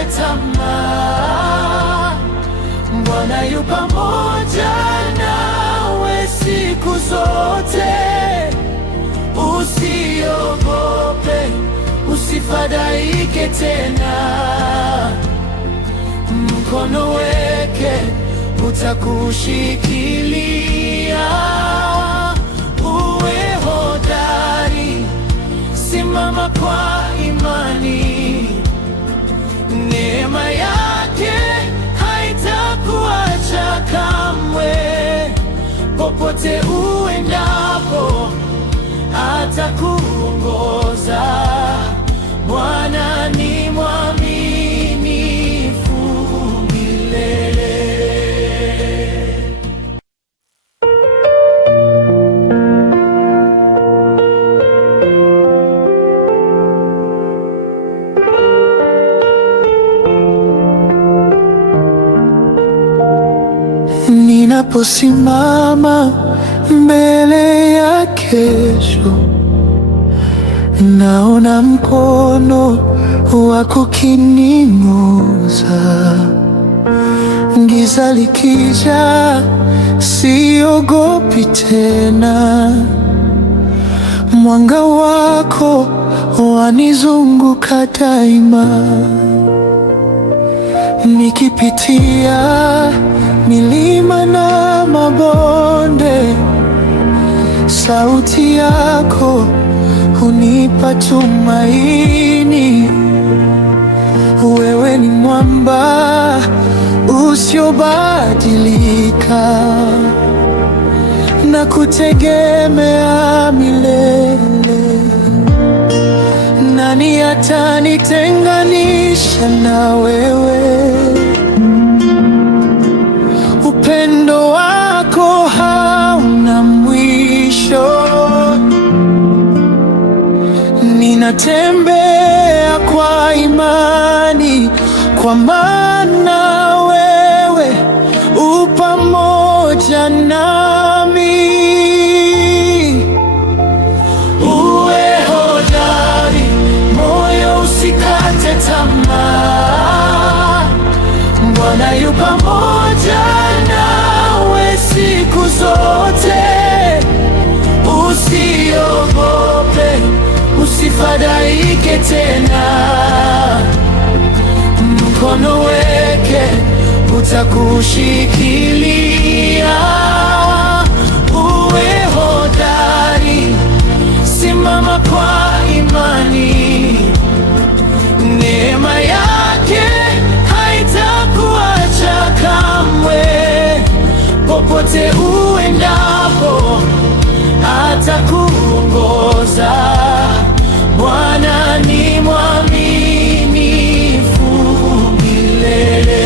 usikate tamaa, Bwana yu pamoja nawe siku zote. Usiogope, usifadhaike tena, mkono wake utakushikilia. Uwe hodari, simama kwa imani, neema yake haitakuacha kamwe. Popote uendapo atakuongoza. Bwana ni mwaminifu milele. Ninaposimama mbele ya kesho, naona mkono wako ukiniongoza. Giza likija, siogopi tena, mwanga wako wanizunguka daima. Nikipitia milima na mabonde, sauti yako hunipa tumaini. Wewe ni mwamba usiobadilika, na kutegemea milele. Nani atanitenganisha na wewe? Upendo wako hauna mwisho. Ninatembea kwa imani, kwa maana wewe u pamoja nami. Uwe hodari, moyo usikate tamaa, Bwana yu pamoja nawe siku zote. Usiogope, usifadhaike tena, mkono wake utakushikilia. Uwe hodari, simama kwa imani, neema yake haitakuacha kamwe. Popote uendapo atakuongoza. Bwana ni mwaminifu milele.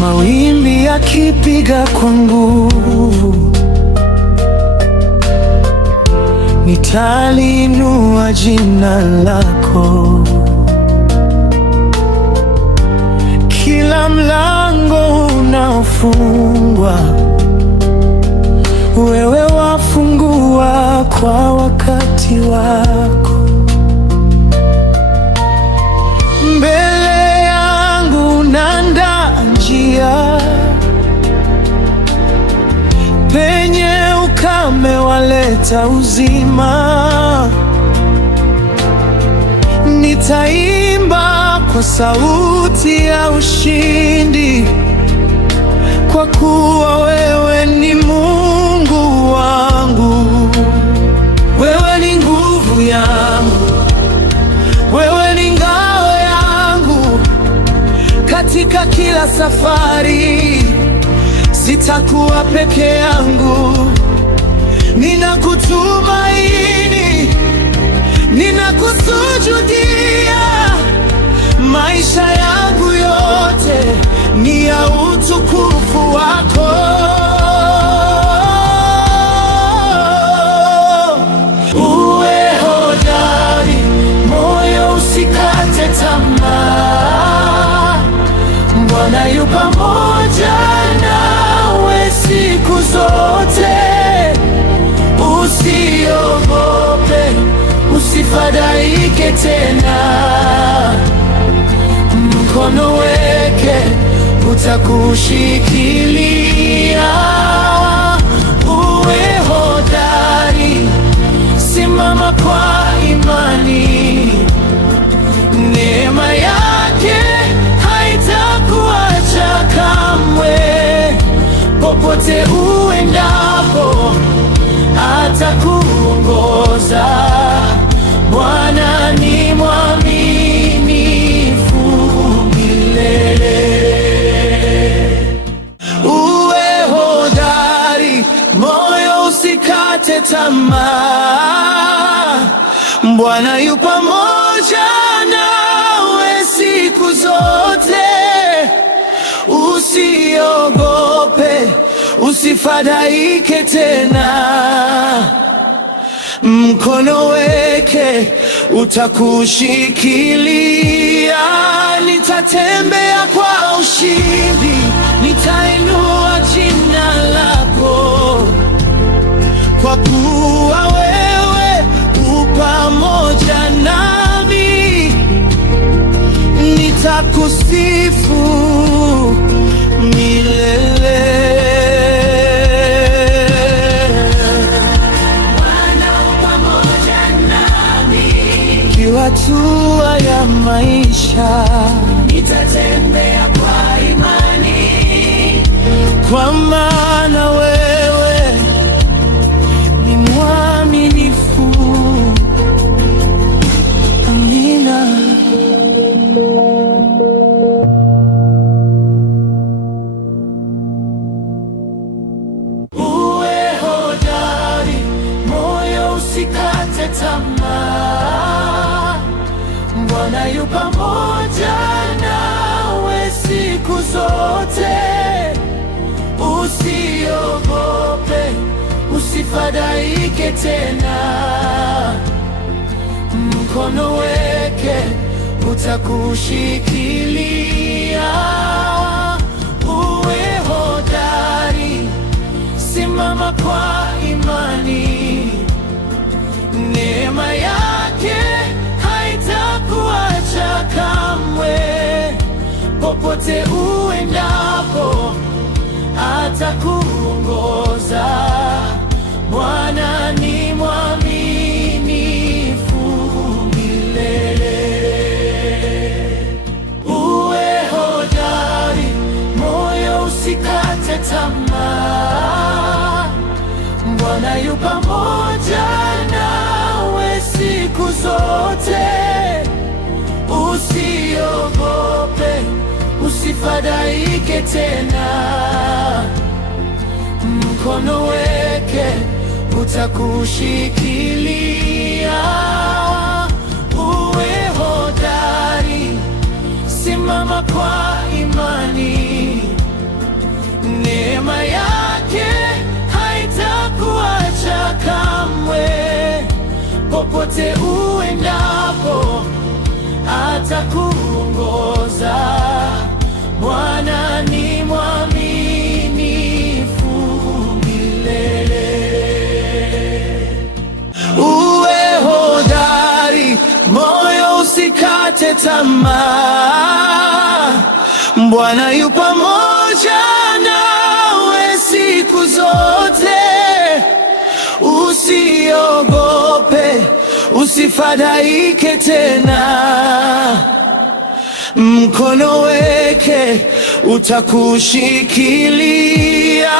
Mawimbi yakipiga kwa nguvu, nitaliinua jina lako. Kila mlango unaofungwa, wewe wafungua kwa wakati wako. Mbele yangu unaandaa njia, penye ukame waleta uzima. Nitaimba kwa sauti ya ushindi, kwa kuwa wewe ni Mungu wangu. Wewe ni nguvu yangu, wewe ni ngao yangu. Katika kila safari sitakuwa peke yangu. Ninakutumaini, ninakusujudia. Maisha yangu yote ni ya utukufu wako. Uwe hodari, moyo usikate tamaa, Bwana yu pamoja nawe siku zote. Usiogope, utakushikilia. Uwe hodari, simama kwa imani. Neema yake haitakuacha kamwe. Popote uendapo atakuongoza. Bwana ni mwaminifu milele. Uwe hodari, moyo usikate tamaa. Bwana yu pamoja nawe siku zote. Usiogope, usifadhaike tena. Mkono wake utakushikilia. Nitatembea kwa ushindi, nitainua jina lako, kwa kuwa wewe u pamoja nami. Nitakusifu milele. Hatua ya maisha nitatembea kwa imani, kwa maana wewe ni mwaminifu. Amina. Uwe hodari, moyo usikate tamaa. Bwana yu pamoja nawe siku zote. Usiogope, usifadhaike tena. Mkono wake utakushikilia. Uwe hodari, simama kwa imani. Neema yake haitakuacha kamwe. Popote uendapo atakuongoza. Bwana ni mwaminifu milele. Uwe hodari, moyo usikate tamaa. Bwana yu pamoja nawe siku zote. Usiogope, usifadhaike tena. Mkono wake utakushikilia. Uwe hodari, simama kwa imani. Neema yake haitakuacha kamwe. Popote uendapo atakuongoza. Bwana ni mwaminifu milele. Uwe hodari, moyo usikate tamaa. Bwana yu pamoja nawe siku zote. Usiogope, usifadhaike tena. Mkono wake utakushikilia.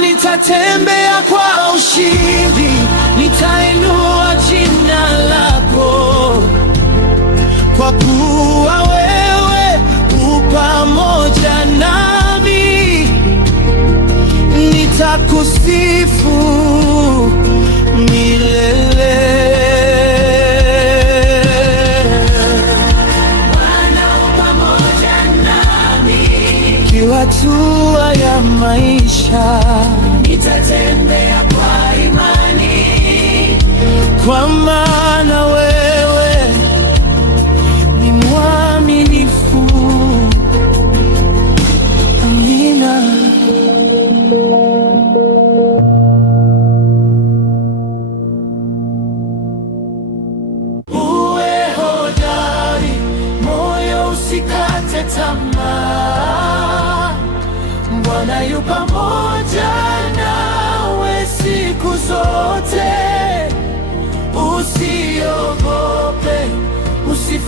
Nitatembea kwa ushindi, nitainua jina lako, kwa kuwa wewe u pamoja nami. Nitakusifu milele. Hatua ya maisha nitatembea kwa imani, kwa maana wewe ni mwaminifu. Amina. Uwe hodari, moyo usikate tamaa.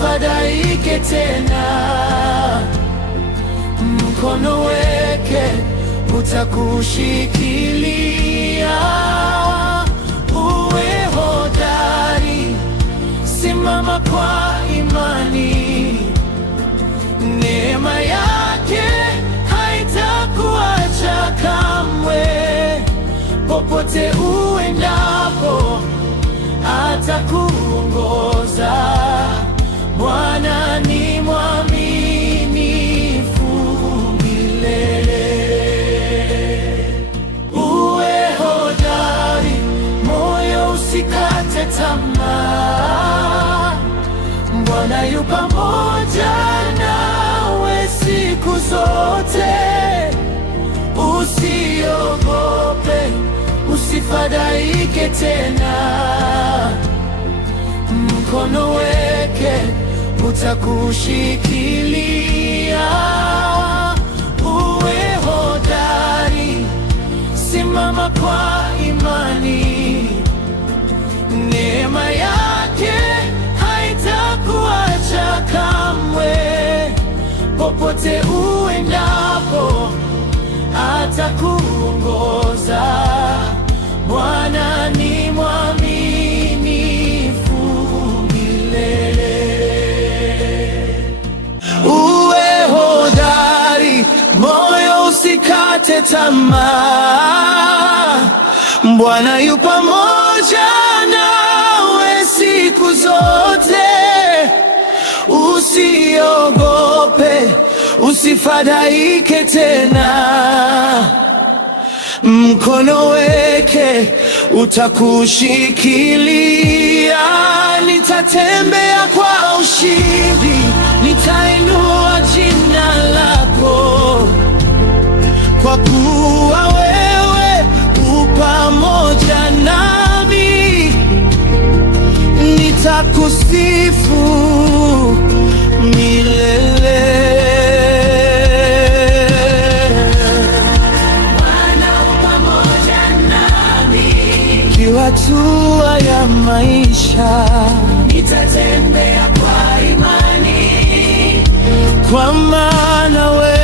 usifadhaike tena. Mkono wake utakushikilia. Uwe hodari, simama kwa imani. Neema yake haitakuacha kamwe. Popote uendapo atakuongoza. Bwana ni mwaminifu milele. Uwe hodari, moyo usikate tamaa. Bwana yu pamoja nawe siku zote. Usiogope, usifadhaike tena. Mkono wake utakushikilia. Uwe hodari, simama kwa imani. Neema yake haitakuacha kamwe. Popote uendapo atakuongoza. Bwana ni mwaminifu milele. Uwe hodari, moyo usikate tamaa. Bwana yu pamoja nawe siku zote. Usiogope, usifadhaike tena. Mkono wake utakushikilia. Nitatembea kwa ushindi, nitainua jina lako. Kwa kuwa wewe upamoja nami, nitakusifu milele. Hatua ya maisha nitatembea kwa imani, kwa maana wewe